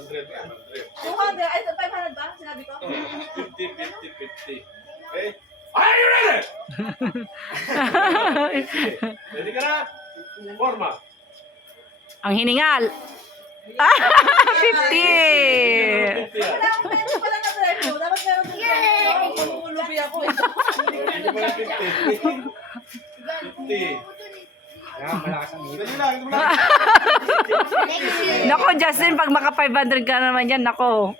200. Ay, 500 ba? Sinabi ko? 50, 50, 50. Okay? Are you ready? Ready ka na? Forma. Ang hiningal. 50! Wala akong meron pala na premyo. Dapat meron din premyo. Pag-ulubi ako eh. Hindi ba yung 50? 50. Dali lang, ito lang. Nako, Justin, pag maka 500 ka naman yan, nako.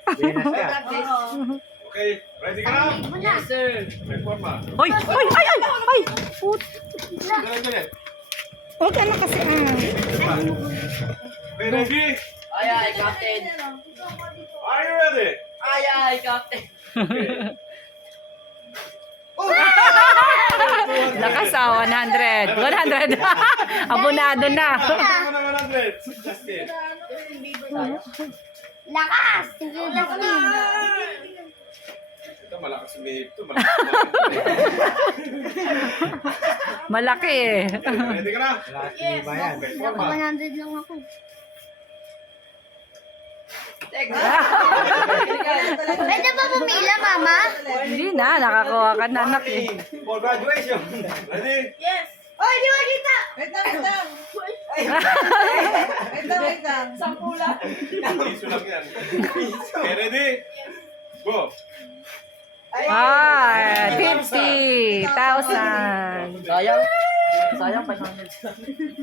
Okay, ready ka na? Yes, sir. May forma. Hoy! Hoy! Ay! Ay! Ay! Put! Dali. Huwag ka na kasi. Okay, ready? Ay, ay, Captain. Are you ready? Ay, ay, Captain. Okay. Lakas 100. 100. Abonado na. Ano naman 100? Justin. Lakas! Justin! Ito, malakas umihip ito. Malakas Malaki eh. Ready ka na? Yes! Okay, forma. 100 lang ako. Pwede ba pumila, Mama? Hindi na, nakakuha ka na anak eh. For graduation. Ready? Yes. Oy, di ba kita? Wait lang, wait lang. Wait lang, wait lang. 10 lang. Piso lang yan. Okay, ready? Go. Ah, 50,000. Sayang. Sayang, 500.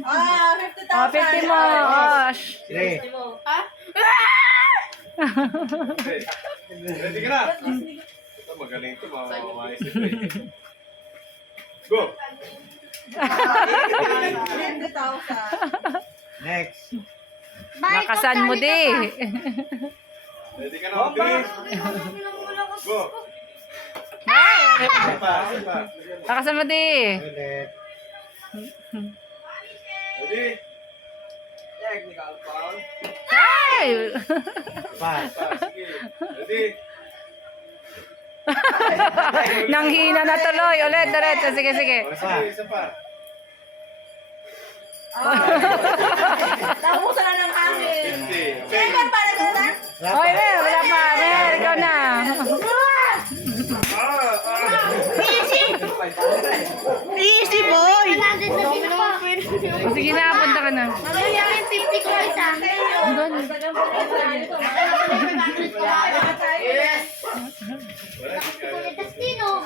Ah, 50,000. Oh, 50 mo. Osh. Okay. Ready ka na? Ito, magaling ito. Mamaisip eh. Go. 50,000. Next. Lakasan mo di. Ready ka na? Okay. Go. Isa pa. Lakasan mo di. Ulit. Ready? Technical foul. Ay! Pass. Sige. Ready? Nanghina na tuloy. Ulit, ulit. Sige, sige. Isa pa. Naubusan na ng hangin. 50. Okay. Kailan pa na gano'n? Oy, Mer, wala pa. Mer, ikaw na. Easy, boy! 100 na din ako. Sige na, punta ka na. Mamaya yung 50 ko isa. Destino,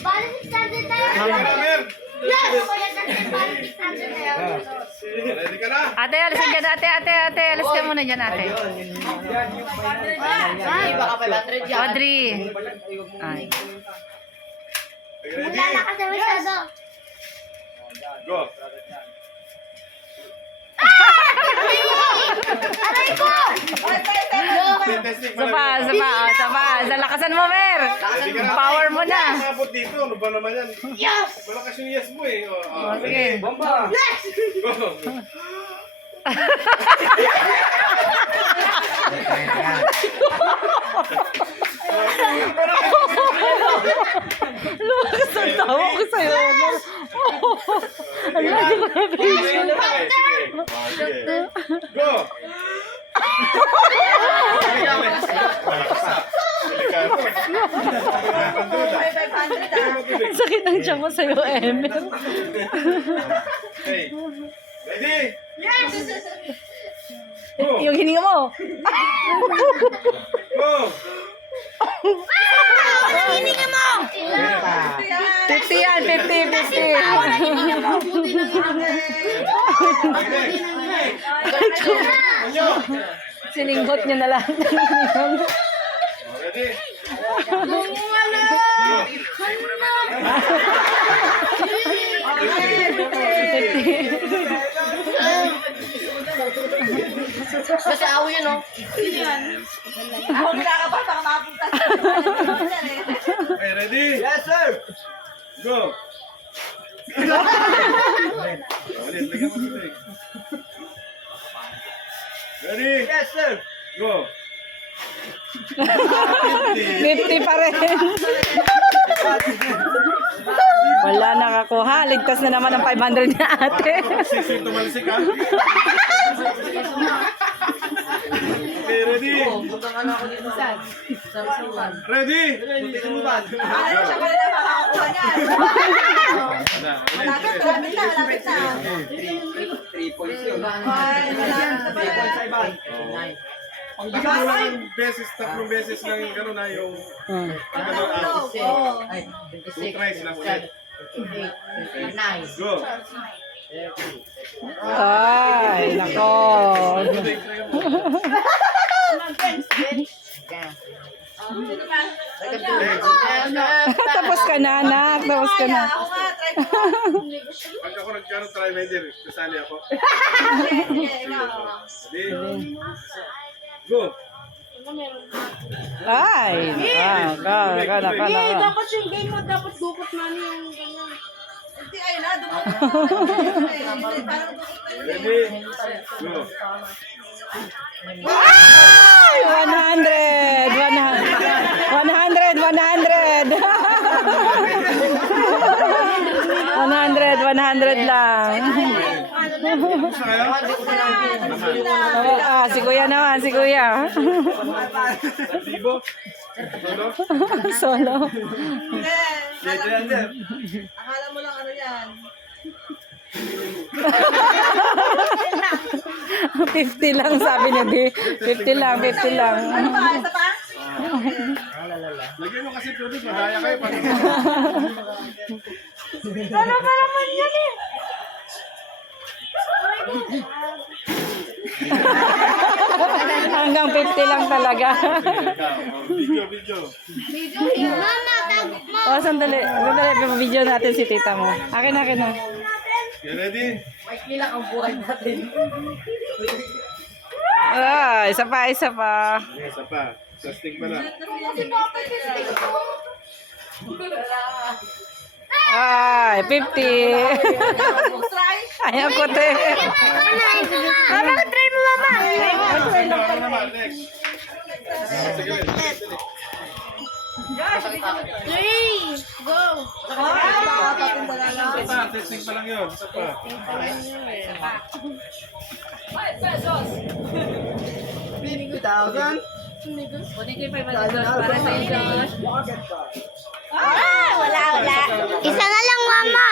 bali 600 tayo. Ready ka na, Mer? Yes! Bali 600 tayo. Ready ka na? Ate, alis ka dyan. Ate. Alis ka muna dyan, ate. Ay, baka 500 yan. Audrey. Ay. Ready? Wala na kasi masyado. Go. Aray ko! Testing Isa pa. Lakasan mo, Mer. Ready ka na? Power mo na. Umabot dito. Ano ba naman yan? Yes! Malakas yung yes mo eh. Oh, sige. Bomba. Go. Lumakas ang tawa ko sa'yo. Sige. Sige. Go. Ang sakit ng tiyan ko sa'yo, Emel. Okay. Ready? Yes! Go. Yung hininga mo. Go. Walang hininga mo! 50 yan, 50. Sininggot niya na lang. Ready? Kasi ako yun, oh. Ako kinakapata ka makapunta. Okay, ready? Yes, sir. Go. Ulit, lagyan mo tubig. Ready? Yes, sir. Go. 50 pa rin. Wala nakakuha. Ligtas na naman ang 500 niya ate. Sisi, tumalisik ka. ready? Ready? Akala mo siya pala na makakakuha niyan. Malapit na, malapit na. Ay, malapit na pala. Tatlong beses lang yung gano'n na yung Pagkatulog. Oo. 2 tries lang ulit. Go! Ay, nako. Tapos ka na, anak. Tapos ka na. Ako nga, try ko nga. Pag ako try major, kasali ako. Sige, ikaw. Ready? Go! Ay, kana. Dapat yung game mo, dapat dukot na niya yung ganyan. Hindi, ayun na, dumukot na. Parang dumukot na yun. Ready? Go! Ay, 100 lang. Gusto kayo? Si kuya naman, si kuya. Libo? Solo? Solo. Hindi, akala mo lang ano yan. 50 lang sabi niya, di. 50 lang. Ano ba, isa pa? Lagyan mo kasi tubig, madaya kayo. Hanggang 50 lang talaga. Video. Mama, tagok mo. O, sandali. Video natin si tita mo. Akin na. You ready? Ay, isa pa. Isa pa. Plastic pa lang. Ay, 50. Try. Ayaw ko, te. Mama, try mo, mama. Ano naman, next. Sige, Three, go. Isa pa, testing pa lang yun. Isa pa. Wala. Isa na lang, mama.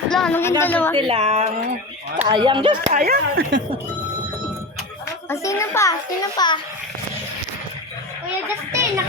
Wala, naging dalawa. 50 lang. Sayang, Diyos, sayang. Sino pa? Kuya Justin,